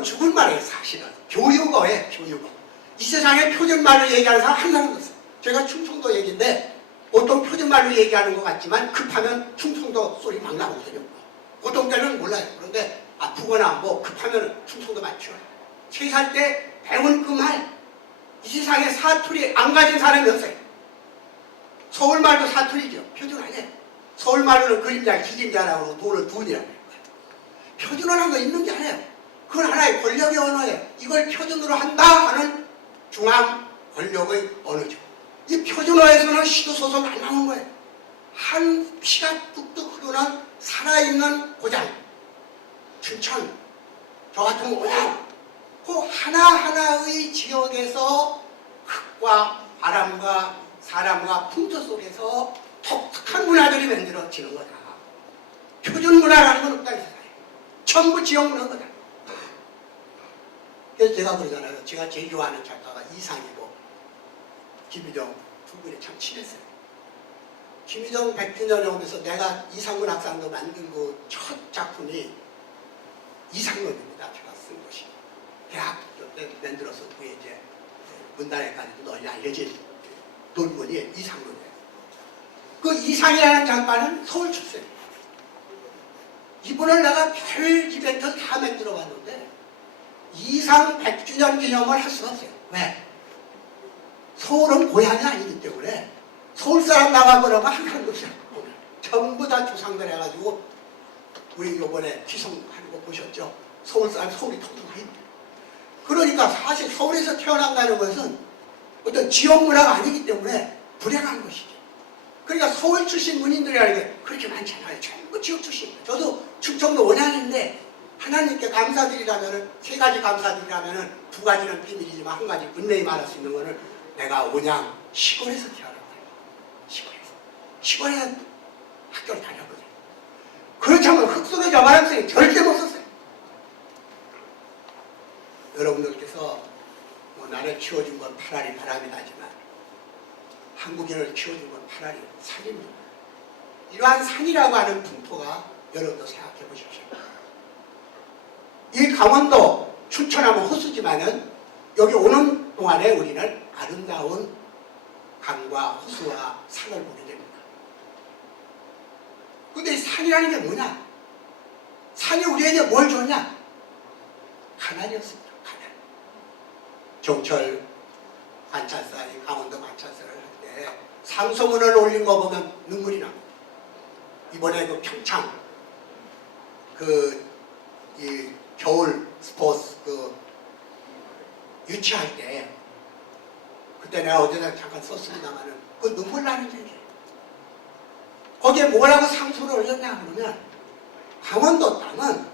표준어는 죽은 말이에요. 사실은 교육어예요. 교육어. 이 세상에 표준말로 얘기하는 사람 한 사람도 없어요. 제가 충청도 얘기인데 보통 표준말로 얘기하는 것 같지만 급하면 충청도 소리 막 나오거든요. 보통 때는 몰라요. 그런데 아프거나 뭐 급하면 충청도 맞죠. 3살 때 배운 그 말, 이 세상에 사투리 안 가진 사람이 없어요. 서울말도 사투리죠. 표준 아니에요. 서울말로는 그림자, 기림자라고 돈을 돈이라고 해요. 표준어라는 거 있는 게 아니에요. 그건 하나의 권력의 언어예요. 이걸 표준으로 한다 하는 중앙 권력의 언어죠. 이 표준어에서는 시도 소설 안 나오는 거예요. 한 피가 뚝뚝 흐르는 살아있는 고장, 춘천, 저 같은 고장, 그 하나하나의 지역에서 흙과 바람과 사람과 풍토 속에서 독특한 문화들이 만들어지는 거다. 표준 문화라는 건 없다 이 세상에. 전부 지역 문화거다. 그래서 제가 그러잖아요. 제가 제일 좋아하는 작가가 이상이고 김유정 두 분이 참 친했어요. 김유정 100주년에 오면서 내가 이상문 학상도 만들고 첫 작품이 이상론입니다. 제가 쓴 것이. 대학 때 만들어서 그게 이제 문단에까지도 널리 알려진 논문이 이상론이에요. 그 이상이라는 작가는 서울 출신. 이분을 내가 별 이벤트 다 만들어 봤는데 이상 100주년 기념을 할 수가 없어요. 왜? 서울은 고향이 아니기 때문에 서울 사람 나가보라면 한 사람도 없어요. 전부 다 조상들 해가지고 우리 요번에 기성하는 거 보셨죠? 서울 사람 서울이 통통하니. 그러니까 사실 서울에서 태어난다는 것은 어떤 지역 문화가 아니기 때문에 불행한 것이죠. 그러니까 서울 출신 문인들이라는 게 그렇게 많지 않아요. 전부 지역 출신이에요. 저도 충청도 원양인데 하나님께 감사드리라면은 3가지 감사드리라면은 2가지는 비밀이지만 1가지 은혜히 말할 수 있는 거는 내가 원양 시골에서 태어났다. 시골에서 학교를 다녔거든요. 그렇다면 흙속에 저 가능성이 절대 못 썼어요. 여러분들께서 뭐 나를 키워준 건 파라리 바람이 나지만 한국인을 키워준 건 파라리 산입니다. 이러한 산이라고 하는 분포가 여러분도 생각해 보십시오. 이 강원도 춘천하면 호수지만은 여기 오는 동안에 우리는 아름다운 강과 호수와 산을 보게 됩니다. 근데 이 산이라는 게 뭐냐? 산이 우리에게 뭘 줬냐? 가난이었습니다. 가난. 종철 관찰사, 이 강원도 관찰사를 할 때 상소문을 올린 거 보면 눈물이 납니다. 이번에 그 평창 이 겨울 스포츠 유치할 때 그때 내가 어제나 잠깐 썼습니다만은 그 눈물 나는 얘기예요. 거기에 뭐라고 상소를 올렸냐 그러면 강원도 땅은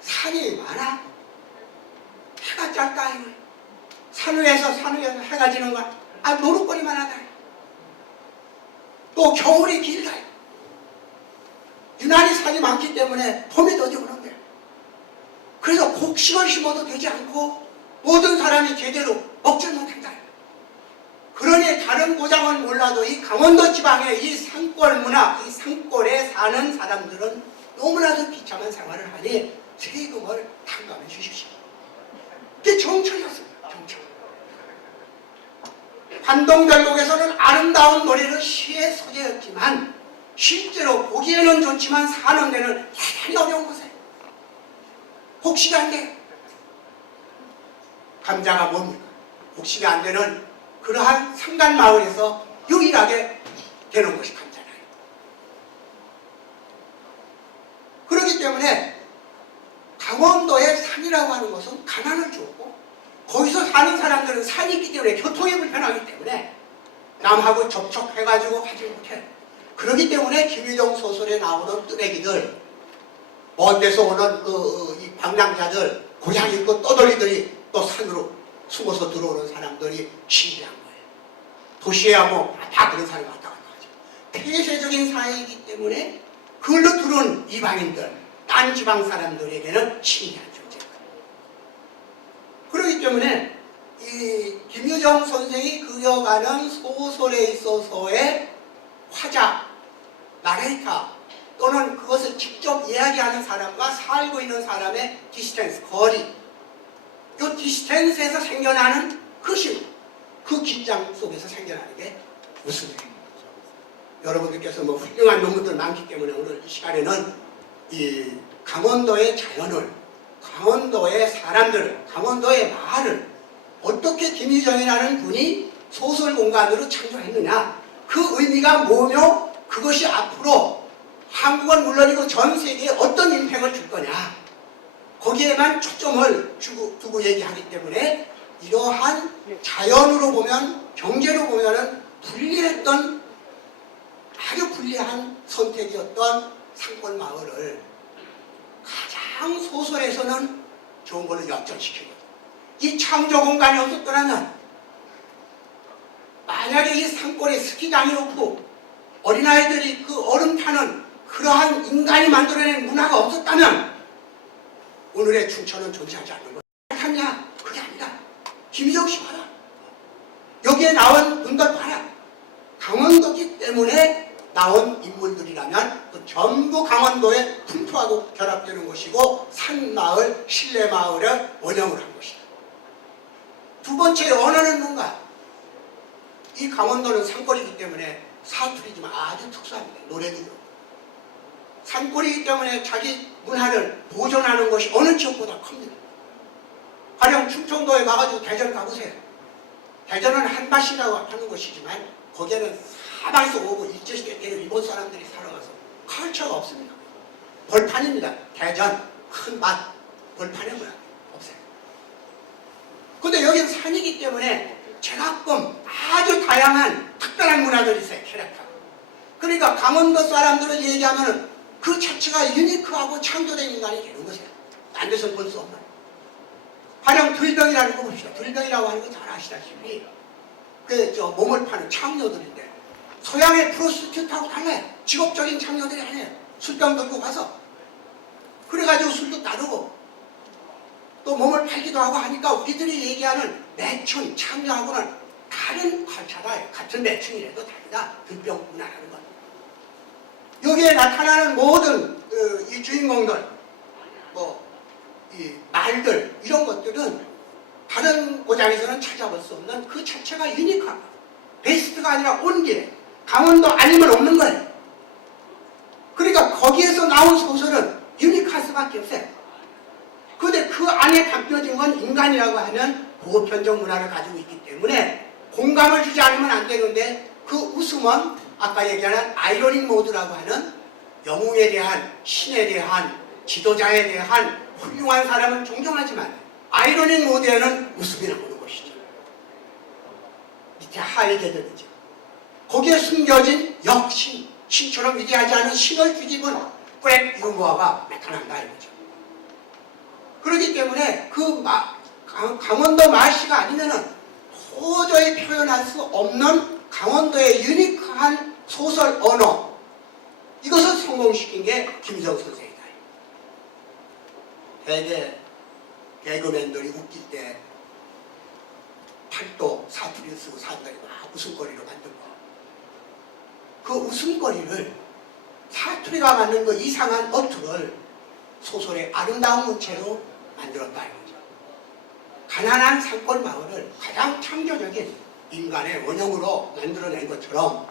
산이 많아. 해가 짧다 이거. 산 위에서 해가 지는 거야. 노릇거리만 하다. 또 겨울이 길다. 유난히 산이 많기 때문에 봄이 더디 오는데 그래서 곡식을 심어도 되지 않고 모든 사람이 제대로 먹지 못한다. 그러니 다른 고장은 몰라도 이 강원도 지방의 이 산골 문화, 이 산골에 사는 사람들은 너무나도 비참한 생활을 하니 세금을 탕감해 주십시오. 그게 정철이었습니다. 정철. 관동별곡에서는 아름다운 노래는 시의 소재였지만 실제로 보기에는 좋지만 사는 데는 대단히 어려운 것이에요. 곡식이 안 돼요. 감자가 뭡니까? 곡식이 안 되는 그러한 산간마을에서 유일하게 되는 것이 감자라요. 그렇기 때문에 강원도의 산이라고 하는 것은 가난을 주었고 거기서 사는 사람들은 산이 있기 때문에 교통이 불편하기 때문에 남하고 접촉해가지고 하지 못해. 그렇기 때문에 김유정 소설에 나오는 뜨내기들, 먼 데서 오는 이 방랑자들, 고향 있고 떠돌이들이 또 산으로 숨어서 들어오는 사람들이 신기한 거예요. 도시에야 뭐 다 그런 사람이 왔다 갔다 하죠. 폐쇄적인 사회이기 때문에 그걸로 들어온 이방인들, 딴 지방 사람들에게는 신기한 존재예요. 그렇기 때문에 이 김유정 선생이 그려가는 소설에 있어서의 화자, 나레이터 또는 그것을 직접 이야기하는 사람과 살고 있는 사람의 디스턴스, 거리, 이 디스텐스에서 생겨나는 그 심, 그 긴장 속에서 생겨나는 게 웃음이에요. 여러분들께서 뭐 훌륭한 논문들 많기 때문에 오늘 이 시간에는 이 강원도의 자연을, 강원도의 사람들을, 강원도의 마을을 어떻게 김유정이라는 분이 소설 공간으로 창조했느냐, 그 의미가 뭐며 그것이 앞으로 한국은 물론이고 전 세계에 어떤 임팩을 줄 거냐, 거기에만 초점을 두고 얘기하기 때문에 이러한 자연으로 보면, 경제로 보면은 불리했던, 아주 불리한 선택이었던 산골 마을을 가장 소설에서는 좋은 걸로 역전시키거든. 이 창조 공간이 없었더라면, 만약에 이 산골에 스키장이 없고 어린아이들이 그 얼음 타는 그러한 인간이 만들어낸 문화가 없었다면 오늘의 춘천은 존재하지 않는 거야. 하냐? 그게 아니라 김희정 씨 봐라. 여기에 나온 분들 봐라. 강원도기 때문에 나온 인물들이라면 그 전부 강원도의 풍토하고 결합되는 것이고 산마을, 실내마을을 원형을 한 것이다. 두 번째 언어는 뭔가? 이 강원도는 산골이기 때문에 사투리지만 아주 특수합니다. 노래도 그렇고. 산골이기 때문에 자기 문화를 보존하는 것이 어느 지역보다 큽니다. 가령 충청도에 가가지고 대전 가보세요. 대전은 한밭이라고 하는 것이지만 거기에는 사방에서 오고 일제시대 때 일본 사람들이 살아가서 컬처가 없습니다. 벌판입니다. 대전, 큰 밭, 벌판에 뭐야? 없어요. 근데 여기는 산이기 때문에 제각금 아주 다양한 특별한 문화들이 있어요. 캐릭터. 그러니까 강원도 사람들을 얘기하면 그 자체가 유니크하고 창조된 인간이 되는 것이에요. 딴 데서는 볼 수 없는. 가령 들병이라는 거 봅시다. 들병이라고 하는 거 잘 아시다시피 몸을 파는 창녀들인데 서양의 프로스티튜트하고 달라요. 직업적인 창녀들이 아니에요. 술병 들고 가서 그래가지고 술도 따르고 또 몸을 팔기도 하고 하니까 우리들이 얘기하는 매춘, 창녀하고는 다른 관찰아예요. 같은 매춘이라도 다르다. 들병 문화라는 건. 여기에 나타나는 모든 이 주인공들, 이 말들, 이런 것들은 다른 고장에서는 찾아볼 수 없는 그 자체가 유니크한 거예요. 베스트가 아니라 온게 강원도 아니면 없는 거예요. 그러니까 거기에서 나온 소설은 유니크할 수밖에 없어요. 그런데 그 안에 담겨진 건 인간이라고 하면 보편적 문화를 가지고 있기 때문에 공감을 주지 않으면 안 되는데 그 웃음은 아까 얘기하는 아이러닉 모드라고 하는 영웅에 대한, 신에 대한, 지도자에 대한 훌륭한 사람을 존경하지만 아이러닉 모드에는 웃음이 나오는 것이죠. 밑에 하이 계절이죠. 거기에 숨겨진 역신, 신처럼 위대하지 않은 신을 뒤집은 브렉 유머가 나타난다 이거죠. 그렇기 때문에 강원도 마씨가 아니면은 도저히 표현할 수 없는 강원도의 유니크한 소설 언어, 이것을 성공시킨 게 김희정 선생이다. 대개 개그맨들이 웃길 때 팔도 사투리를 쓰고 사람들이 막 웃음거리로 만들고 그 웃음거리를 사투리가 맞는 그 이상한 어투를 소설의 아름다운 문체로 만들었다 이거죠. 가난한 산골 마을을 가장 창조적인 인간의 원형으로 만들어낸 것처럼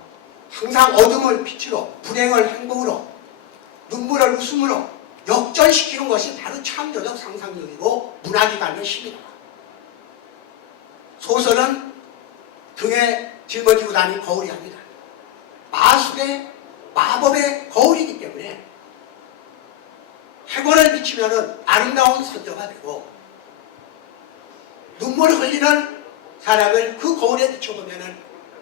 항상 어둠을 빛으로, 불행을 행복으로, 눈물을 웃음으로 역전시키는 것이 바로 창조적 상상력이고 문학이 갖는 힘이다. 소설은 등에 짊어지고 다니는 거울이 아니다. 마술의, 마법의 거울이기 때문에 해골을 비치면 아름다운 선조가 되고 눈물을 흘리는 사람을 그 거울에 비춰보면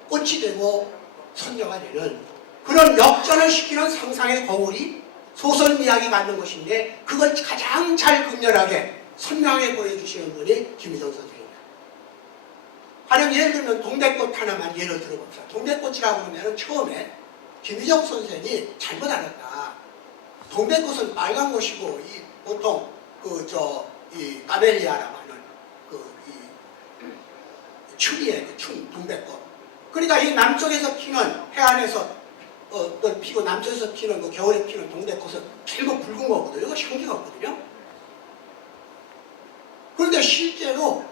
꽃이 되고 선조가 되는 그런 역전을 시키는 상상의 거울이 소설 미학이 갖는 것인데 그걸 가장 잘 극렬하게 선명하게 보여주시는 분이 김희정 선생입니다. 가령 예를 들면 동백꽃 하나만 예를 들어봅시다. 동백꽃이라고 하면 처음에 김희정 선생이 잘못 알았다. 동백꽃은 빨간 것이고 보통 이 까멜리아라고 하는 춘이에요. 춘, 동백꽃. 그러니까 이 남쪽에서 피는 해안에서 피고 남쪽에서 피는 겨울에 피는 동백꽃은 길고 붉은 거거든요. 이거 향기가 없거든요. 그런데 실제로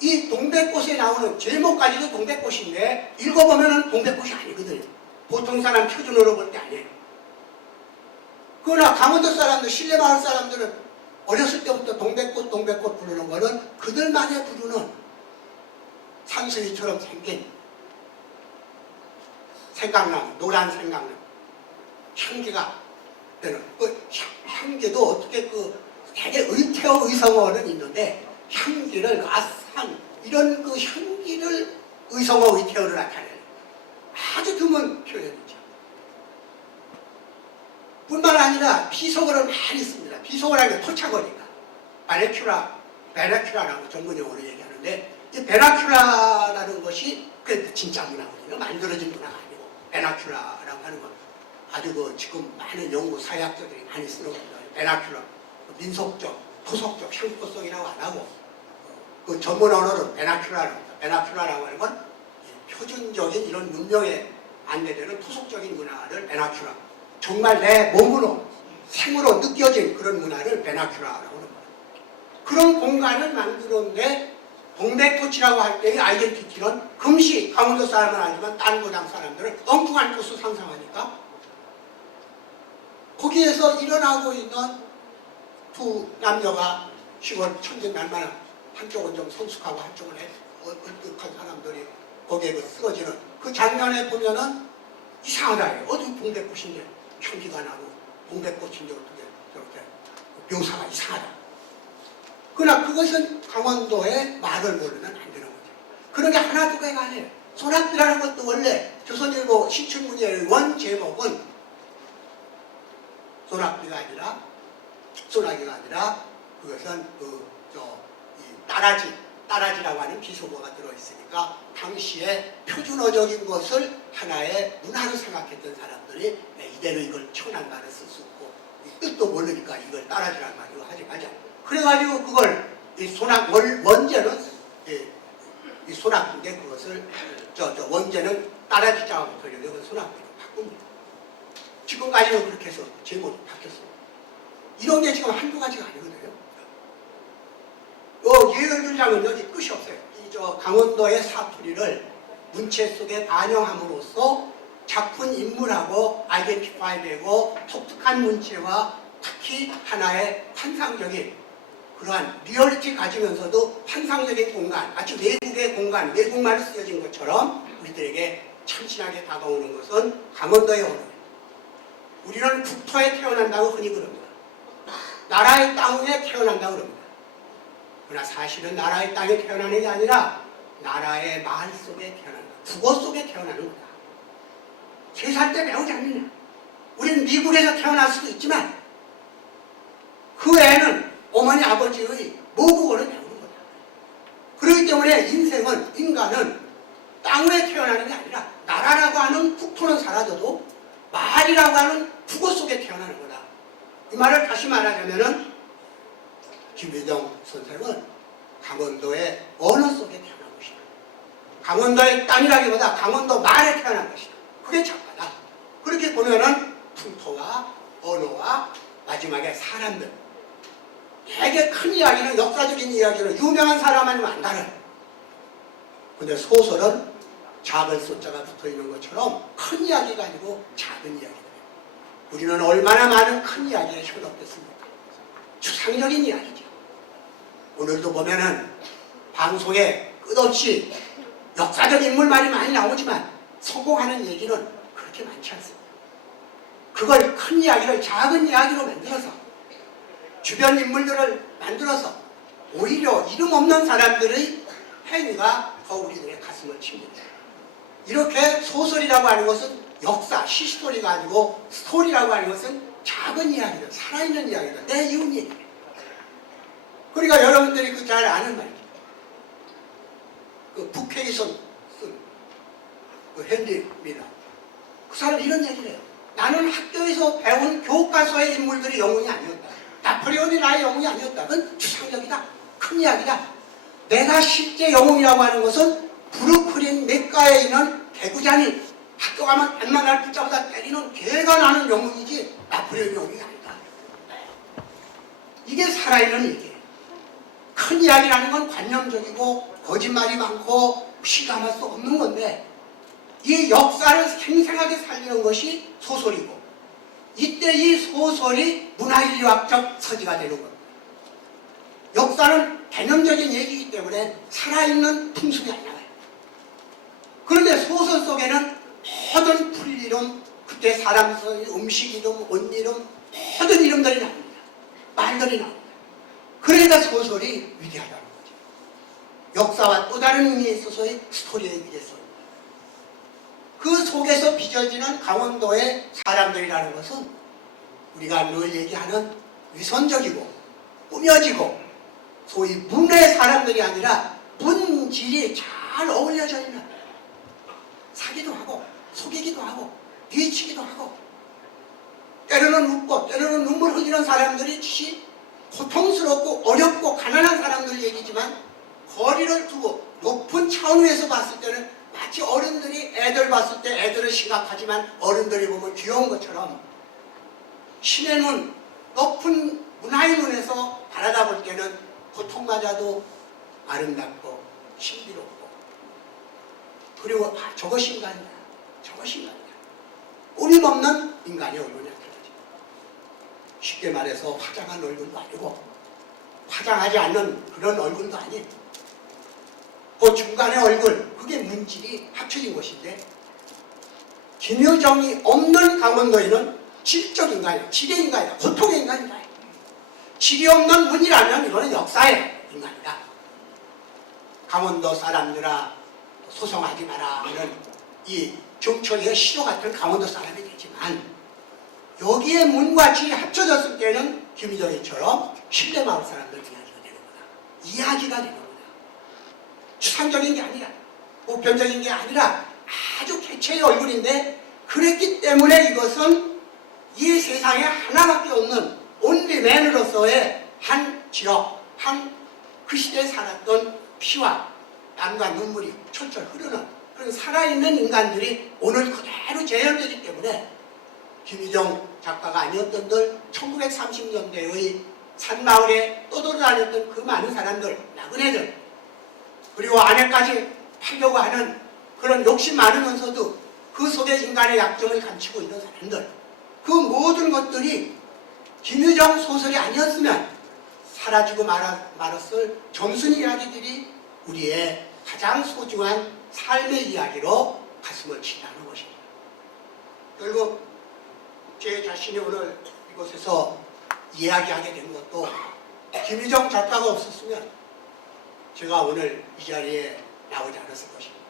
이 동백꽃에 나오는 제목까지도 동백꽃인데 읽어보면 동백꽃이 아니거든요. 보통 사람 표준으로 볼 때 아니에요. 그러나 강원도 사람들, 신례마을 사람들은 어렸을 때부터 동백꽃 동백꽃 부르는 거는 그들만의 부르는 산수유처럼 생긴 생강나무, 노란 생강나무, 향기가 되는 그 향기도 어떻게 되게 의태어-의성어는 있는데 향기를 아산 이런 그 향기를 의성어 의태어를 나타내는 아주 드문 표현이죠. 뿐만 아니라 비속어를 많이 씁니다. 비속어라는 게 토착어니까 베나큐라라고 전문용어로 얘기하는데 이 베나큐라라는 것이 그 진짜 문화거든요. 만들어진 문화가 아니고 베나큐라라고 하는 건 아주 지금 많은 연구 사회학자들이 많이 쓰는 겁니다. 베나큐라 민속적, 토속적, 향토성이라고 안 하고 그 전문 언어는 베나큐라라고 합니다. 베나큐라라고 하는 건 표준적인 이런 문명에 안내되는 토속적인 문화를 베나큐라, 정말 내 몸으로 생으로 느껴진 그런 문화를 베나큐라라고 합니다. 그런 공간을 만들었는데 동백꽃이라고 할 때의 아이덴티티는 금시 강원도 사람은 아니지만 다른 고장 사람들은 엉뚱한 꽃을 상상하니까 거기에서 일어나고 있는 두 남녀가 시골 천진 날마다 한쪽은 좀 성숙하고 한쪽은 얼뜻한 사람들이 거기에 쓰러지는 그 장면에 보면은 이상하다. 어디 동백꽃인데 향기가 나고 동백꽃인데 어떻게 저렇게 묘사가 이상하다. 그러나 그것은 강원도의 말을 모르면 안 되는 거죠. 그런 게 하나 두 개가 아니에요. 소낙비라는 것도 원래 조선일보 신춘문예의 원 제목은 소낙비가 아니라 그것은 따라지라고 하는 비속어가 들어있으니까 당시에 표준어적인 것을 하나의 문화로 생각했던 사람들이 이대로 이걸 태어난 말을 쓸 수 없고 뜻도 모르니까 이걸 따라지라는 말로 하지 말자. 그래가지고 그걸 원제는 이 소낙비인데 그것을 원제는 따라지자고 붙으려고 그걸 소낙비로 바꿉니다. 지금까지는 그렇게 해서 제목이 바뀌었습니다. 이런 게 지금 한두 가지가 아니거든요. 예를 들자면 여기 끝이 없어요. 강원도의 사투리를 문체 속에 반영함으로써 작품 인물하고 아이덴티파이 되고 독특한 문체와 특히 하나의 환상적인 그러한 리얼리티 가지면서도 환상적인 공간, 마치 외국의 공간, 외국말로 쓰여진 것처럼 우리들에게 참신하게 다가오는 것은 강원도의 언어예요. 우리는 국토에 태어난다고 흔히 그럽니다. 나라의 땅에 태어난다고 그럽니다. 그러나 사실은 나라의 땅에 태어나는 게 아니라 나라의 마을 속에 태어난다. 국어 속에 태어나는 거다. 3살 때 배우지 않느냐. 우리는 미국에서 태어날 수도 있지만 그 애는 어머니 아버지의 모국어를 배우는 거다. 그렇기 때문에 인간은 땅에 태어나는 게 아니라 나라라고 하는 국토는 사라져도 마을이라고 하는 국어 속에 태어나는 거다. 이 말을 다시 말하자면은 김유정 선생은 강원도의 언어 속에 태어난 것이다. 강원도의 땅이라기보다 강원도 말에 태어난 것이다. 그게 작가다. 그렇게 보면은 풍토와 언어와 마지막에 사람들, 되게 큰 이야기는 역사적인 이야기는 유명한 사람 아니면 안 다른. 근데 소설은 작은 숫자가 붙어있는 것처럼 큰 이야기가 아니고 작은 이야기다. 우리는 얼마나 많은 큰 이야기에 현혹됐습니까? 추상적인 이야기죠. 오늘도 보면은 방송에 끝없이 역사적 인물만이 많이 나오지만 성공하는 얘기는 그렇게 많지 않습니다. 그걸 큰 이야기를 작은 이야기로 만들어서 주변 인물들을 만들어서 오히려 이름 없는 사람들의 행위가 더 우리들의 가슴을 칩니다. 이렇게 소설이라고 하는 것은 역사, 히스토리가 아니고 스토리라고 하는 것은 작은 이야기다, 살아있는 이야기다, 내 이웃 얘기다. 그러니까 여러분들이 그 잘 아는 말이죠. 그 북해에서 쓴 그 헨리 밀러. 그 사람 이런 얘기를 해요. 나는 학교에서 배운 교과서의 인물들이 영웅이 아니었다. 나폴레온이 나의 영웅이 아니었다. 그건 추상적이다. 큰 이야기다. 내가 실제 영웅이라고 하는 것은 브루클린 맥가에 있는 개구장이 학교 가면 안만날 붙잡아다 때리는 개가 나는 영웅이지 나폴레온 영웅이 아니다. 이게 살아있는 얘기예요. 큰 이야기라는 건 관념적이고 거짓말이 많고 실감할 수 없는 건데 이 역사를 생생하게 살리는 것이 소설이고 이때 이 소설이 문화인류학적 서지가 되는 겁니다. 역사는 개념적인 얘기이기 때문에 살아있는 풍습이 안 나와요. 그런데 소설 속에는 모든 풀 이름, 그때 사람 음식 이름, 옷 이름, 모든 이름들이 나옵니다. 말들이 나옵니다. 그러니까 소설이 위대하다는 거죠. 역사와 또 다른 의미에 있어서의 스토리의 위대성. 그 속에서 빚어지는 강원도의 사람들이라는 것은 우리가 늘 얘기하는 위선적이고 꾸며지고 소위 문의 사람들이 아니라 문질이 잘 어울려져 있는, 사기도 하고 속이기도 하고 뒤치기도 하고 때로는 웃고 때로는 눈물 흘리는 사람들이 고통스럽고 어렵고 가난한 사람들 얘기지만 거리를 두고 높은 차원 위에서 봤을 때는 마치 어른들이 애들 봤을 때 애들은 심각하지만 어른들이 보면 귀여운 것처럼 신의 눈, 높은 문화의 눈에서 바라다 볼 때는 고통마저도 아름답고 신비롭고 그리고 저것이 인간이다. 저것이 인간이다. 꾸밈없는 인간의 얼굴이 나타나죠. 쉽게 말해서 화장한 얼굴도 아니고 화장하지 않는 그런 얼굴도 아닌 그 중간의 얼굴, 그게 문질이 합쳐진 것인데 김유정이 없는 강원도에는 질적 인간이다. 질의 인간이다. 고통의 인간이다. 질이 없는 문이라면 이거는 역사의 인간이다. 강원도 사람들아 소송하지 마라 하는 이 정철이의 시조 같은 강원도 사람이 되지만 여기에 문과 질이 합쳐졌을 때는 김유정이처럼 신대마을 사람들 이야기가 되는 거다. 이야기가 되는 거다. 추상적인 게 아니라 보편적인 게 아니라 아주 개체의 얼굴인데 그랬기 때문에 이것은 이 세상에 하나밖에 없는 온리맨으로서의 한 지역, 한 그 시대에 살았던 피와 땀과 눈물이 철철 흐르는 그런 살아있는 인간들이 오늘 그대로 재현되기 때문에 김유정 작가가 아니었던들 1930년대의 산마을에 떠돌아다녔던 그 많은 사람들, 나그네들 그리고 아내까지 하려고 하는 그런 욕심 많으면서도 그 속에 인간의 약점을 감추고 있는 사람들, 그 모든 것들이 김유정 소설이 아니었으면 사라지고 말았을 점순 이야기들이 우리의 가장 소중한 삶의 이야기로 가슴을 친다는 것입니다. 결국 제 자신이 오늘 이곳에서 이야기하게 된 것도 김유정 작가가 없었으면 제가 오늘 이 자리에 나오지 않았을 것입니다.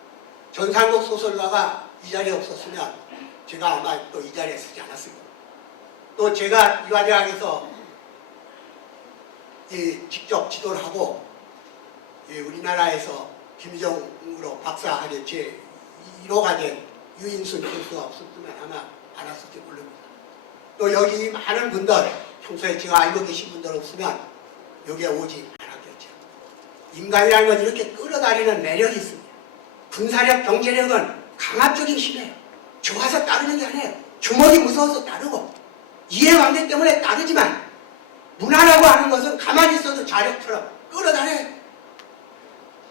전상국 소설가가 이 자리에 없었으면 제가 아마 또 이 자리에 서지 않았을 겁니다. 또 제가 유아대학에서 직접 지도를 하고 우리나라에서 김유정으로 박사학위 제 1호가 된 유인순 교수가 없었으면 아마 알았을지 모릅니다. 또 여기 많은 분들, 평소에 제가 알고 계신 분들 없으면 여기에 오지 않았겠죠. 인간이라는 건 이렇게 끌어다니는 매력이 있습니다. 군사력, 경제력은 강압적인 힘이에요. 좋아서 따르는 게 아니에요. 주먹이 무서워서 따르고 이해관계 때문에 따르지만 문화라고 하는 것은 가만히 있어도 자력처럼 끌어다녀요.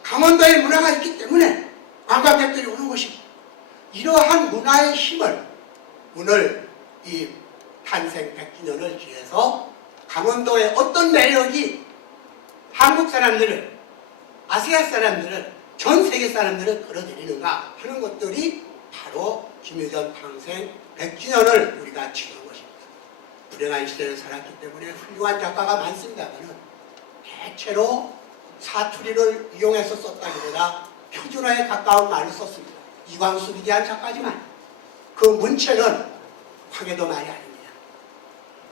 강원도에 문화가 있기 때문에 관광객들이 오는 것입니다. 이러한 문화의 힘을 오늘 이 탄생 100주년을 기해서 강원도의 어떤 매력이 한국 사람들을, 아시아 사람들을, 전 세계 사람들을 끌어들이는가 하는 것들이 바로 김유정 탄생 100주년을 우리가 지키는 것입니다. 불행한 시대를 살았기 때문에 훌륭한 작가가 많습니다만 대체로 사투리를 이용해서 썼다기보다 표준어에 가까운 말을 썼습니다. 이광수 위대한 작가지만 그 문체는 황해도 말이 아닙니다.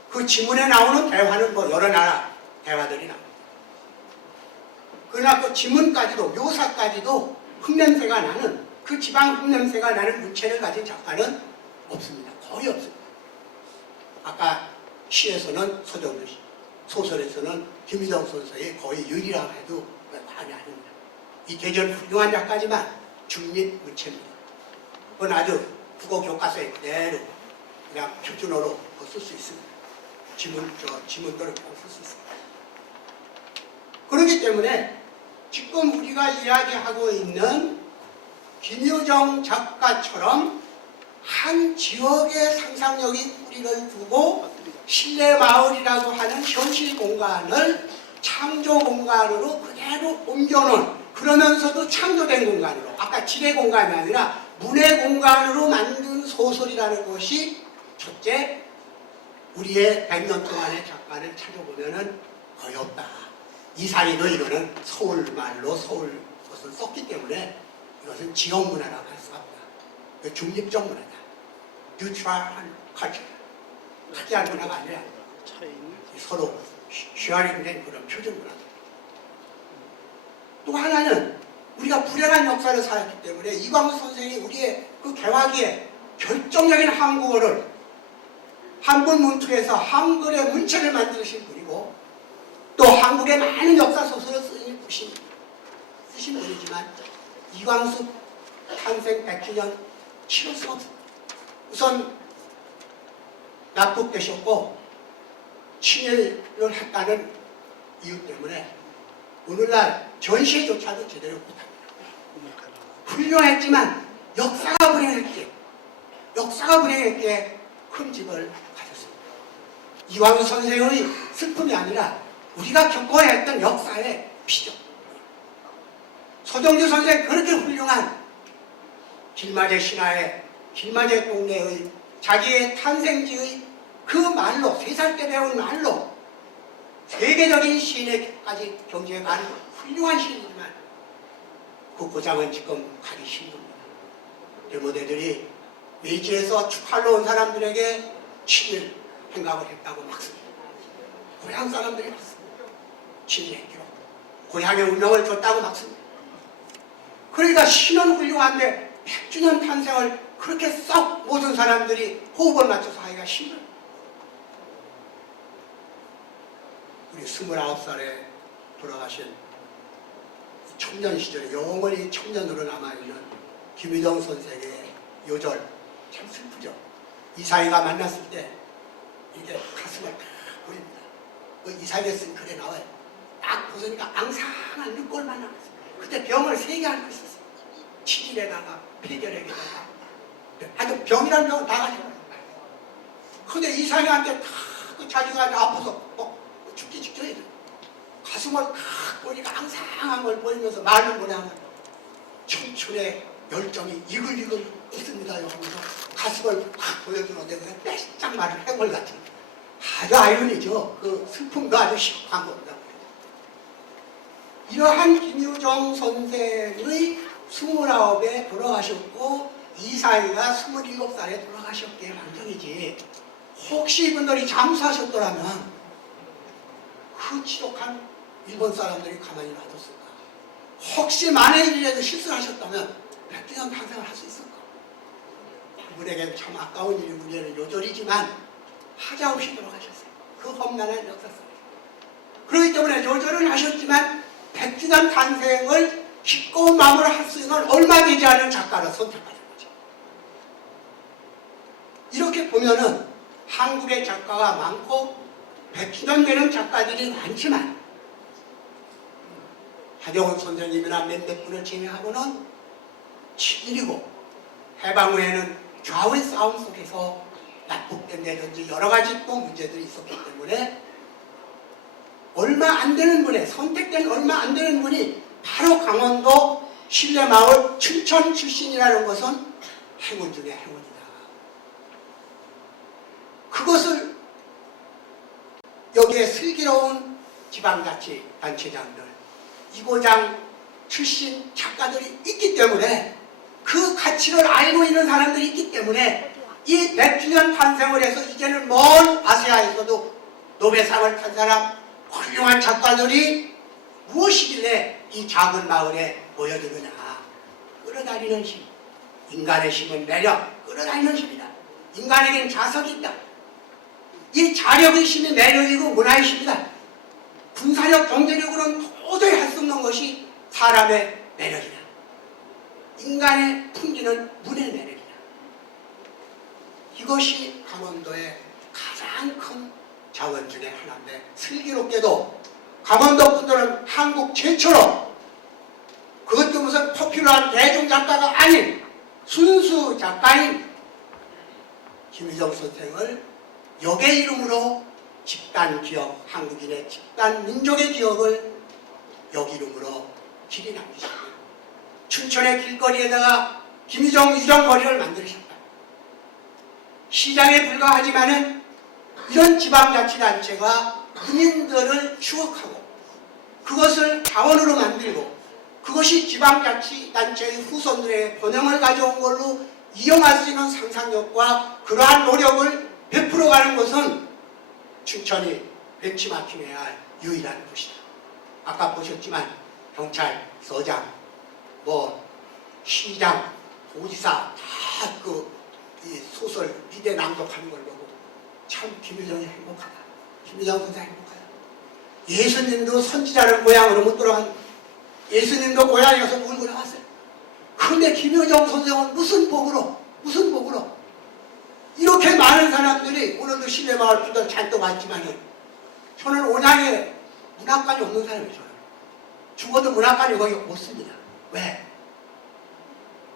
그 지문에 나오는 대화는 뭐 여러 나라 대화들이 나옵니다. 그러나 그 지문까지도 묘사까지도 흙냄새가 나는 그 지방 흙냄새가 나는 문체를 가진 작가는 없습니다. 거의 없습니다. 아까 시에서는 서정주 씨, 소설에서는 김유정 선생의 거의 유일이라고 해도 과언이 아닙니다. 이 대전 훌륭한 작가지만 중립 문체입니다. 그건 아주 국어 교과서에 그대로 그냥 표준어로 쓸 수 있습니다. 지문들을 쓸 수 있습니다. 그렇기 때문에 지금 우리가 이야기하고 있는 김유정 작가처럼 한 지역의 상상력이 뿌리를 두고 실내마을이라고 하는 현실 공간을 창조 공간으로 그대로 옮겨놓은, 그러면서도 창조된 공간으로, 아까 지뢰 공간이 아니라 문의 공간으로 만든 소설이라는 것이 첫째, 우리의 100년 동안의 작가를 찾아보면은 거의 없다. 이상희도 이거는 서울말로 서울 것을 썼기 때문에 이것은 지역 문화라고 할 수가 없다. 중립적 문화다. 뉴트럴한 컬처. 특이한 문화가 아니라 서로 쉐어링된 그런 표준 문화다. 또 하나는 우리가 불행한 역사를 살았기 때문에 이광수 선생이 우리의 그 개화기에 결정적인 한국어를 한글 문틀에서 한글의 문체를 만드신 분이고, 또 한국의 많은 역사 소설을 쓰신 분이지만 이광수 탄생 100주년 치를 수 없습니다. 우선 납북되셨고 친일을 했다는 이유 때문에 오늘날 전시조차도 제대로 못합니다. 훌륭했지만 역사가 불행했기에 흠집을 가졌습니다. 이광수 선생의 슬픔이 아니라 우리가 겪어야 했던 역사의 피죠. 서정주 선생 그렇게 훌륭한 길마제 신화의 길마제 동네의 자기의 탄생지의 그 말로, 3살 때 배운 말로 세계적인 시인에까지 경지에 가는 훌륭한 시인이지만 그 고장은 지금 가기 힘듭니다. 데모대들이 외지에서 축하러 온 사람들에게 친일 행각을 했다고 막습니다. 고향 사람들이 막습니다. 친일했기로 고향의 운명을 줬다고 막습니다. 그러니까 신은 훌륭한데 100주년 탄생을 그렇게 썩 모든 사람들이 호흡을 맞춰서 하기가 힘들어요. 우리 29살에 돌아가신 청년 시절에 영원히 청년으로 남아있는 김유정 선생의 요절 참 슬프죠. 이사희가 만났을 때 이게 가슴을 딱 보입니다. 그 이사희가 쓴 글에 나와요. 딱 보니까 앙상한 눈꼴 만나봤어요. 그때 병을 3개 앓고 있었어요. 치질에다가 폐결핵에다가 아주 병이란 병은 다 가지고 있어요. 근데 이사희한테 다 자기가 아파서 죽기 직전이죠. 가슴을 탁 보니까 앙상한 걸 보이면서 말을 뭐냐면 청춘의 열정이 이글이글 있습니다요 하면서 가슴을 탁 보여주는데 그냥 빼짝 말을 해골 같은 아주 아이러니죠. 그 슬픔도 아주 시원한 겁니다. 이러한 김유정 선생의 29에 돌아가셨고 이사희가 27살에 돌아가셨기에 망정이지, 혹시 이분들이 잠수하셨더라면 그 지독한 일본 사람들이 가만히 놔뒀을까? 혹시 만일이라도 실수를 하셨다면 100주년 탄생을 할 수 있을까? 그분에게는 참 아까운 일이 우리에는 요절이지만 하자없이 돌아가셨어요. 그 험난한 역사 속에. 그렇기 때문에 요절은 하셨지만 100주년 탄생을 깊고 마무리할 수 있는 얼마 되지 않은 작가를 선택하는 거죠. 이렇게 보면은 한국의 작가가 많고 100주년 되는 작가들이 많지만 하정우 선생님이나 몇몇 분을 제외하고는 친일이고 해방 후에는 좌우의 싸움 속에서 납북된다든지 여러 가지 또 문제들이 있었기 때문에 얼마 안 되는 분의 선택된 얼마 안 되는 분이 바로 강원도 신례마을 춘천 출신이라는 것은 행운 중에 행운이다. 그것을 여기에 슬기로운 지방자치단체장들, 이고장 출신 작가들이 있기 때문에 그 가치를 알고 있는 사람들이 있기 때문에 이 100주년 탄생을 해서 이제는 먼 아시아에서도 노벨상을 탄 사람 훌륭한 작가들이 무엇이길래 이 작은 마을에 모여드느냐. 끌어다니는 힘. 인간의 힘은 매력, 끌어다니는 힘이다. 인간에겐 자석이 있다. 이 자력의 힘이 매력이고 문화의 힘이다. 군사력, 경제력으로는 도저히 할 수 없는 것이 사람의 매력이다. 인간의 풍기는 문의 매력이다. 이것이 강원도의 가장 큰 자원 중에 하나인데 슬기롭게도 강원도 분들은 한국 최초로 그것도 무슨 포퓰러한 대중 작가가 아닌 순수 작가인 김유정 선생을 역의 이름으로 집단 기억, 한국인의 집단 민족의 기억을 역 이름으로 길이 남기셨다. 춘천의 길거리에다가 김유정 유정거리를 만들으셨다. 시장에 불과하지만은 이런 지방자치단체가 국민들을 추억하고 그것을 자원으로 만들고 그것이 지방자치단체의 후손들의 번영을 가져온 걸로 이용할 수 있는 상상력과 그러한 노력을 베풀어가는 것은 춘천이 벤치마킹해야 할 유일한 곳이다. 아까 보셨지만 경찰, 서장, 시장, 도지사 다 이 소설 미대 낭독하는 걸 보고 참 김유정이 행복하다. 김유정 선생 행복하다. 예수님도 선지자를 고향으로 못 돌아간 예수님도 고향에 가서 울고 나왔어요. 그런데 김유정 선생은 무슨 복으로 이렇게 많은 사람들이 오늘도 시내마을 분들 잔뜩 왔지만은 저는 온양에 문학관이 없는 사람이에요. 저는 죽어도 문학관이 거기 없습니다. 왜?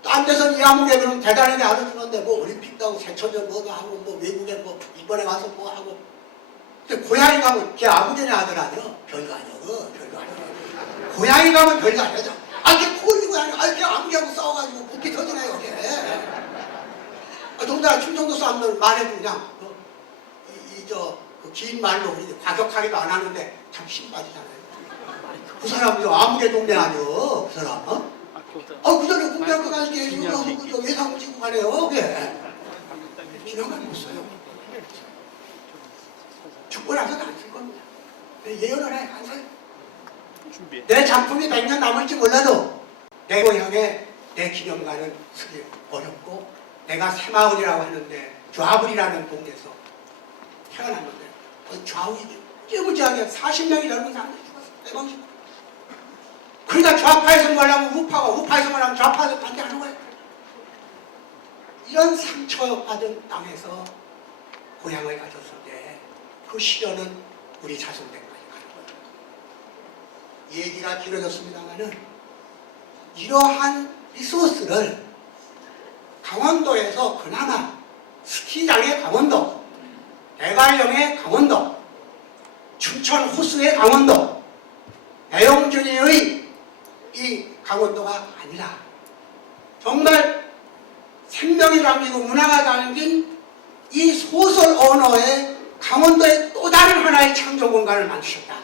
딴 데서 이아무개 그럼 대단하게 알아주는데 올림픽도 하고 세천전 뭐도 하고 외국에 이번에 가서 하고 근데 고향에 가면 걔 아무개네 아들 아니야? 별거 아니야. 별거 아니야. 고향에 가면 별거 아니야. 걔 코올리고 아니야. 걔 아무개하고 싸워가지고 국기 터지네요. 걔. 동달 충청도 사람들 말해도 그냥 그 긴 말로 과격하게도 안 하는데 참 힘 빠지잖아요. 그 사람 아무개 동네 아니야. 그 사람. 그 전에 국대학교 가시게 예상을 지고 가네요. 기념관 못 써요. 죽고 나서도 안 쓸 겁니다. 예언을 해, 안 써요. 내 작품이 100년 남을지 몰라도 내 고향에 내 기념관은 쓰기 어렵고 내가 새마을이라고 하는데 좌불이라는 동네에서 태어났는데 좌우이 깨무지하게 40명이 젊은 사람들이 죽었어. 내 방식. 그러니까 좌파에서 뭐하려면 우파에서 뭐하려면 좌파에서 반대하는 거예요. 이런 상처받은 땅에서 고향을 가졌을 때 그 시련은 우리 자손들까지 가는 거예요. 얘기가 길어졌습니다만은 이러한 리소스를 강원도에서 그나마 스키장의 강원도, 대관령의 강원도, 춘천 호수의 강원도, 배용준이의 이 강원도가 아니라 정말 생명이 담기고 문화가 담긴 이 소설 언어의 강원도의 또 다른 하나의 창조 공간을 만드셨다.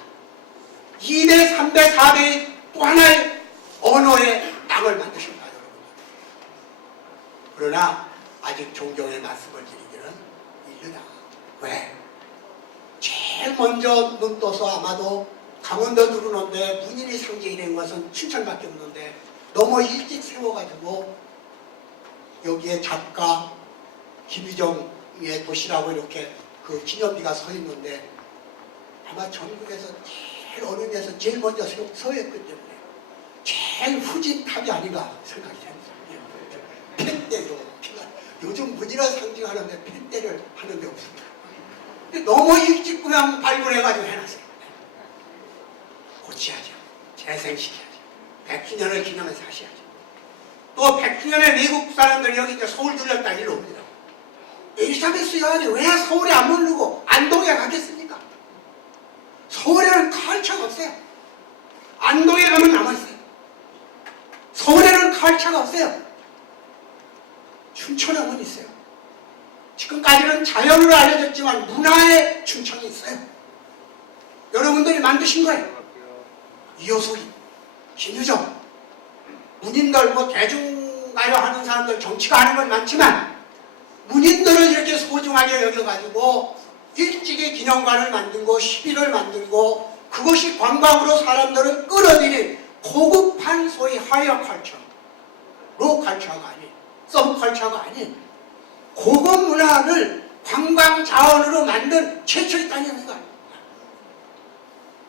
2배, 3배, 4배의 또 하나의 언어의 땅을 만드셨다. 여러분. 그러나 아직 존경의 말씀을 드리기는 이르다. 왜? 제일 먼저 눈 떠서 아마도 강원도 들어오는데 문인이 상징이 된 것은 춘천밖에 없는데 너무 일찍 세워가지고 여기에 작가 김유정의 도시라고 이렇게 그 기념비가 서 있는데 아마 전국에서 제일 어느 데서 제일 먼저 서였기 때문에 제일 후진 탑이 아닌가 생각이 됩니다. 펜대로 요즘 문인을 상징하는데 펜대를 하는 게 없습니다. 너무 일찍 그냥 발굴해가지고 해놨어요. 고치야죠. 재생시켜야죠. 100주년을 기념해서 하셔야죠. 또 100주년의 외국 사람들이 여기 이제 서울 들렸다 일로 옵니다. 엘리자베스 여왕이 왜 서울에 안 모르고 안동에 가겠습니까? 서울에는 컬처가 없어요. 안동에 가면 남아있어요. 서울에는 컬처가 없어요. 춘천에는 있어요. 지금까지는 자연으로 알려졌지만 문화의 춘천이 있어요. 여러분들이 만드신 거예요. 이효석이, 김유정, 문인들, 대중가요 하는 사람들, 정치가 하는 건 많지만 문인들을 이렇게 소중하게 여겨가지고 일찍이 기념관을 만들고 시비를 만들고 그것이 관광으로 사람들을 끌어들인 고급한 소위 하이어 컬처, 로 컬처가 아닌, 썸 컬처가 아닌 고급 문화를 관광 자원으로 만든 최초의 땅이었는 거야.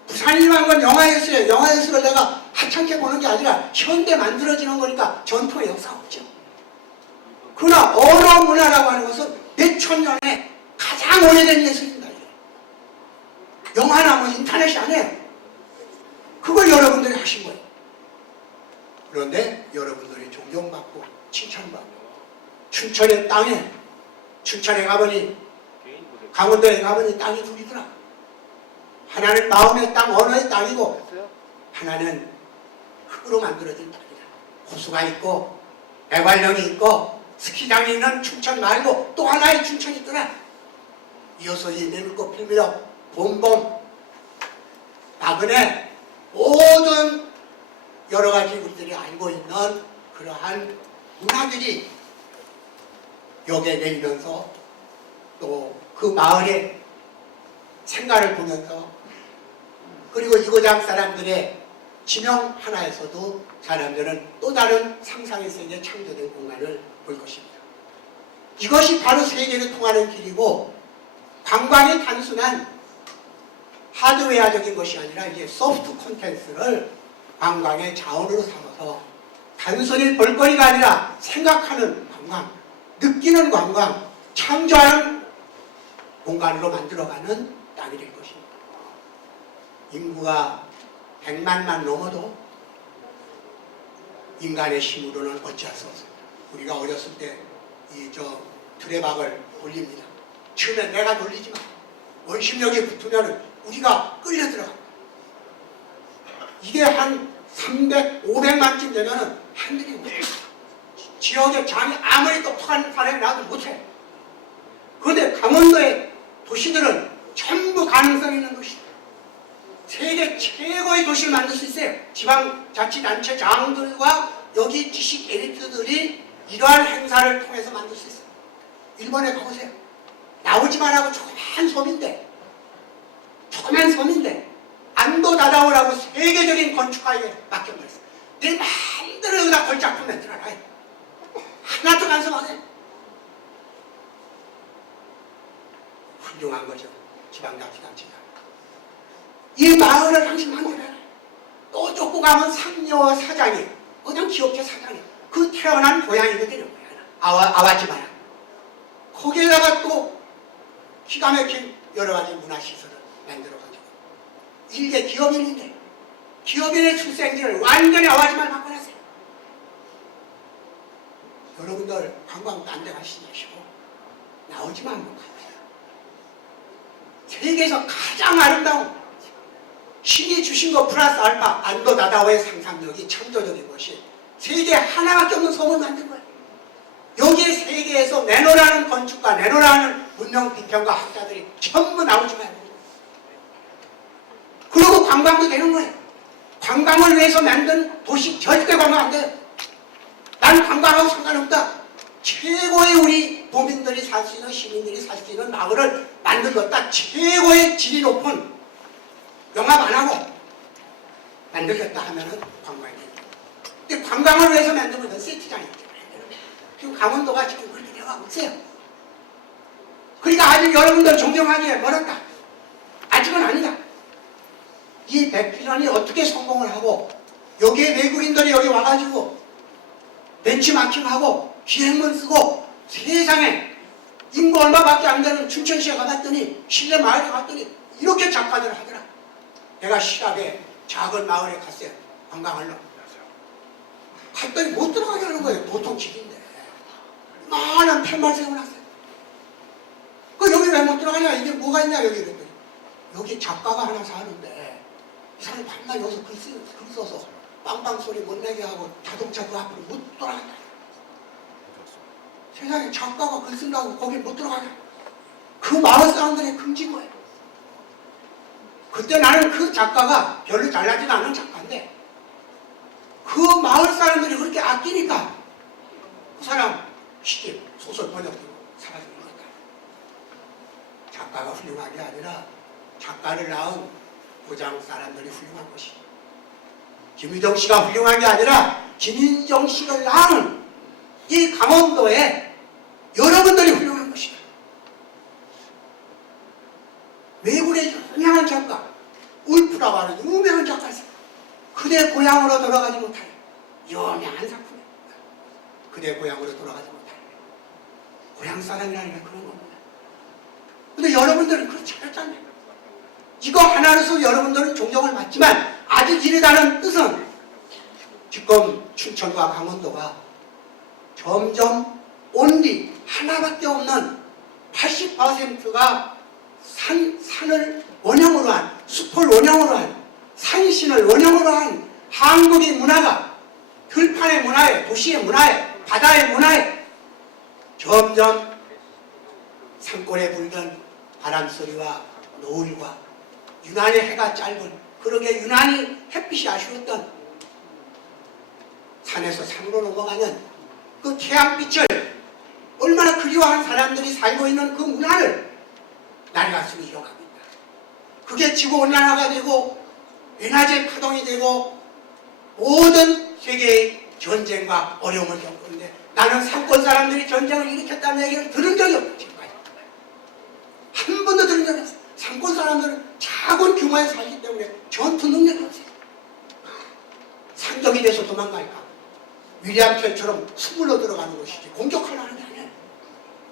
부산이라는 건 영화예술이에요. 영화예술을 내가 하찮게 보는 게 아니라 현대 만들어지는 거니까 전통의 역사가 없죠. 그러나 언어 문화라고 하는 것은 몇천 년의 가장 오래된 예술입니다. 영화나 인터넷이 아니에요. 그걸 여러분들이 하신 거예요. 그런데 여러분들이 존경받고 칭찬받고 춘천의 땅에 춘천에 가보니 강원도에 가보니 땅이 둘이더라. 하나는 마음의 땅, 언어의 땅이고 하나는 흙으로 만들어진 땅이다. 호수가 있고 애관령이 있고 스키장이 있는 춘천 말고 또 하나의 춘천이 있더라. 이어서 이 내물꽃 필미로 봄봄 나그네 모든 여러 가지 우리들이 알고 있는 그러한 문화들이 여기에 내리면서 또 그 마을의 생활을 보면서 그리고 이고장 사람들의 지명 하나에서도 사람들은 또 다른 상상의 세계 창조된 공간을 볼 것입니다. 이것이 바로 세계를 통하는 길이고 관광이 단순한 하드웨어적인 것이 아니라 이제 소프트 콘텐츠를 관광의 자원으로 삼아서 단순히 볼거리가 아니라 생각하는 관광, 느끼는 관광, 창조하는 공간으로 만들어가는 땅이 될 것입니다. 인구가 100만만 넘어도 인간의 힘으로는 어찌할 수 없습니다. 우리가 어렸을 때 두레박을 돌립니다. 처음에 내가 돌리지만 원심력이 붙으면 우리가 끌려 들어갑니다. 이게 한 300, 500만쯤 되면 한들이 못합니다. 지역의 장이 아무리 똑똑한 사람이 나도 못해. 그런데 강원도의 도시들은 전부 가능성 있는 도시다. 세계 최고의 도시를 만들 수 있어요. 지방자치단체장들과 여기 지식 엘리트들이 이러한 행사를 통해서 만들 수 있어요. 일본에 가보세요. 나오지만 하고 조그만 섬인데 안도 다다오라고 세계적인 건축가에게 맡겨버렸어요. 내 마음대로 여기다 걸작품 만들어라. 하나도 간섭하세요. 훌륭한 거죠. 지방자치단체가. 이 마을을 당신 만들어라. 또 쫓고 가면 상녀 사장이 그냥 기업체 사장이 그 태어난 고향이거든요. 아와지마라. 거기에다가 또 기가 막힌 여러 가지 문화시설을 만들어가지고 일개 기업인인데 기업인의 출생지를 완전히 아와지마를 바꿔놨어요. 여러분들 관광 딴 데 가시지 마시고 나오지만 한번 가보세요. 세계에서 가장 아름다운 신이 주신 것 플러스 알파 안도 다다오의 상상력이 창조적인 것이 세계 하나밖에 없는 섬을 만든 거예요. 여기에 세계에서 내노라는 건축가, 내노라는 문명 비평가 학자들이 전부 나오지만 그리고 관광도 되는 거예요. 관광을 위해서 만든 도시 절대 관광 안 돼요. 난 관광하고 상관없다. 최고의 우리 도민들이 살 수 있는 시민들이 살 수 있는 마을을 만들었다. 최고의 질이 높은 영합 안 하고 만들겠다 하면은 관광이 됩니다. 근데 관광을 위해서 만들면 건 세트장이 있잖아요. 지금 강원도가 지금 그렇게 되어가고 있어요. 그러니까 아직 여러분들 존경하기에 멀었다. 아직은 아니다. 이 백필원이 어떻게 성공을 하고 여기에 외국인들이 여기 와가지고 벤치마킹하고 기획문 쓰고 세상에 인구 얼마밖에 안 되는 춘천시에 가봤더니 실내 마을에 갔더니 이렇게 작가들을 하더라. 내가 시갑에 작은 마을에 갔어요. 관광하러. 갔더니 못 들어가게 하는 거예요. 보통 집인데. 많은 팻말 세워놨어요. 그 여기 왜 못 들어가냐? 이게 뭐가 있냐? 여기 그랬더니 여기 작가가 하나 사는데 이 사람이 밤낮 여기서 글 써서 빵빵 소리 못 내게 하고 자동차 그 앞으로 못 돌아간다. 세상에 작가가 글 쓴다고 거기 못 들어가냐? 그 마을 사람들이 금진 거예요. 그때 나는 그 작가가 별로 잘나지도 않은 작가인데 그 마을 사람들이 그렇게 아끼니까 그 사람 시집 소설 번역되고 사라지는 거다. 작가가 훌륭한 게 아니라 작가를 낳은 고장 사람들이 훌륭한 것이죠. 김유정 씨가 훌륭한 게 아니라 김인정 씨를 낳은 이 강원도에 여러분들이 훌륭한 것이다. 외국의 유명한 작가 울프라고 하는 유명한 작가 있어요. 그대 고향으로 돌아가지 못하는 유명한 작품이에요. 그대 고향으로 돌아가지 못하는 고향 사람이라는 게 그런 겁니다. 근데 여러분들은 그렇지 않았잖아요. 이거 하나로서 여러분들은 존경을 받지만 아직 이르다는 뜻은 지금 춘천과 강원도가 점점 온리 하나밖에 없는 80%가 산을 원형으로 한, 숲을 원형으로 한, 산신을 원형으로 한 한국의 문화가 들판의 문화에, 도시의 문화에, 바다의 문화에 점점 산골에 불던 바람소리와 노을과 유난히 해가 짧은, 그러게 유난히 햇빛이 아쉬웠던 산에서 산으로 넘어가는 그 태양빛을 얼마나 그리워한 사람들이 살고 있는 그 문화를 날이 갈수록 잃어가고 있다. 그게 지구온난화가 되고 에너지 파동이 되고 모든 세계의 전쟁과 어려움을 겪는데 나는 산골 사람들이 전쟁을 일으켰다는 얘기를 들은 적이 없다. 지금까지 한 번도 들은 적이 없어요. 산골 사람들은 작은 규모에 살기 때문에 전투 능력이 없어요. 상적이 돼서 도망갈까? 위리암 텔처럼 수물로 들어가는 것이지 공격하려는 게 아니에요.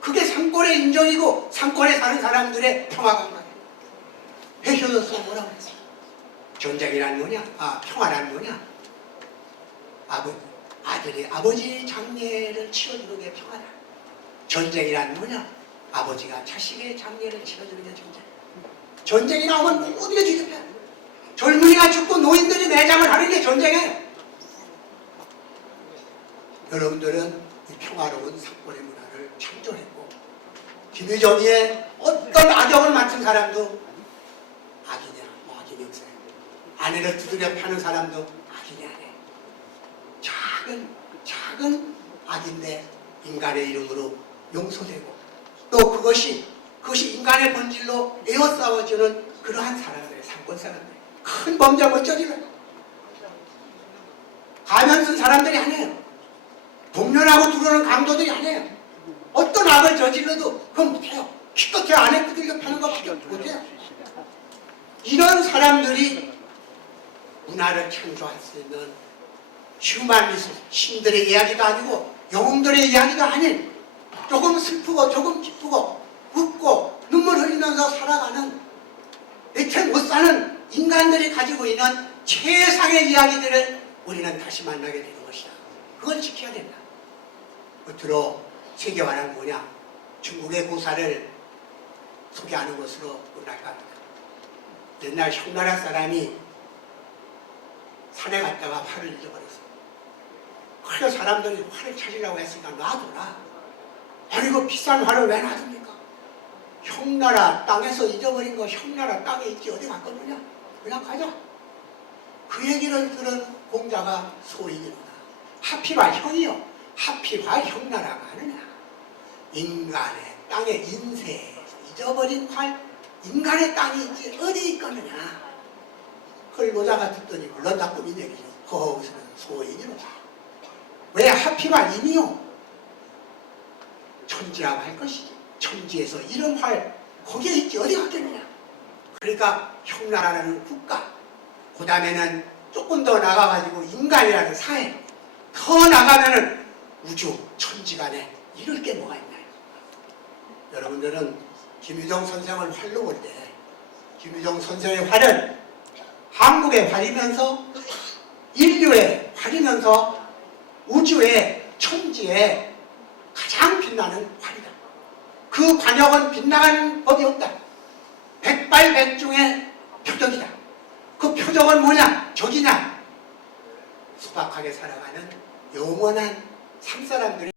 그게 산골의 인정이고 산골에 사는 사람들의 평화감각이에요. 해쇼도서 뭐라고 했어요? 전쟁이란 뭐냐? 평화란 뭐냐? 아들이 아버지 장례를 치러주는 게 평화다. 전쟁이란 뭐냐? 아버지가 자식의 장례를 치러주는 게 전쟁. 전쟁이 나오면 모든 게 뒤집혀요. 젊은이가 죽고 노인들이 매장을 하는 게 전쟁이에요. 여러분들은 이 평화로운 산골의 문화를 창조했고 김유정이의 어떤 악역을 맡은 사람도 악이냐? 뭐 악인이 없어요. 아내를 두드려 패는 사람도 악이냐? 작은 악인데 인간의 이름으로 용서되고 또 그것이 인간의 본질로 에워싸워주는 그러한 사람들의 산골 사람들, 큰 범죄 멋져지는 가면 쓴 사람들이 아니에요. 동면하고 들어오는 강도들이 아니에요. 어떤 악을 저질러도 그건 못해요. 기껏해 안에 두들겨 패는 것밖에 못해요. 이런 사람들이 문화를 창조할 수 있는 휴머니즘, 신들의 이야기도 아니고 영웅들의 이야기도 아닌 조금 슬프고 조금 기쁘고 웃고 눈물 흘리면서 살아가는 대체 못 사는 인간들이 가지고 있는 최상의 이야기들을 우리는 다시 만나게 되는 것이다. 그걸 지켜야 된다. 끝으로 세계화는 뭐냐? 중국의 고사를 소개하는 것으로 끝날까 합니다. 옛날 형나라 사람이 산에 갔다가 활을 잊어버렸어요. 그래서 사람들이 활을 찾으려고 했으니까 놔둬라. 아니 그 비싼 활을 왜 놔둡니까? 형나라 땅에서 잊어버린 거 형나라 땅에 있지 어디 갔거든요. 그냥 가자. 그 얘기를 들은 공자가 소인이로다. 하필 형이요. 하필 형나라가 하느냐. 인간의 땅에 인세에서 잊어버린 활 인간의 땅이 있지 어디 있거느냐. 그걸 모자가 듣더니 물론 다 꾸민 얘기죠. 거기서는 소인이로다. 왜 하필만 인이요? 천지라고 할 것이지. 천지에서 이런 활 거기에 있지 어디 갔겠느냐. 그러니까 형나라라는 국가, 그 다음에는 조금 더 나가가지고 인간이라는 사회, 더 나가면은 우주, 천지간에 이럴 게 뭐가 있나요? 여러분들은 김유정 선생을 활로 볼 때 김유정 선생의 활은 한국의 활이면서 인류의 활이면서 우주의 천지에 가장 빛나는 활이다. 그 관역은 빗나가는 법이 없다. 백발백중의 표적이다. 그 표적은 뭐냐? 적이냐? 소박하게 살아가는 영원한 삶사람들의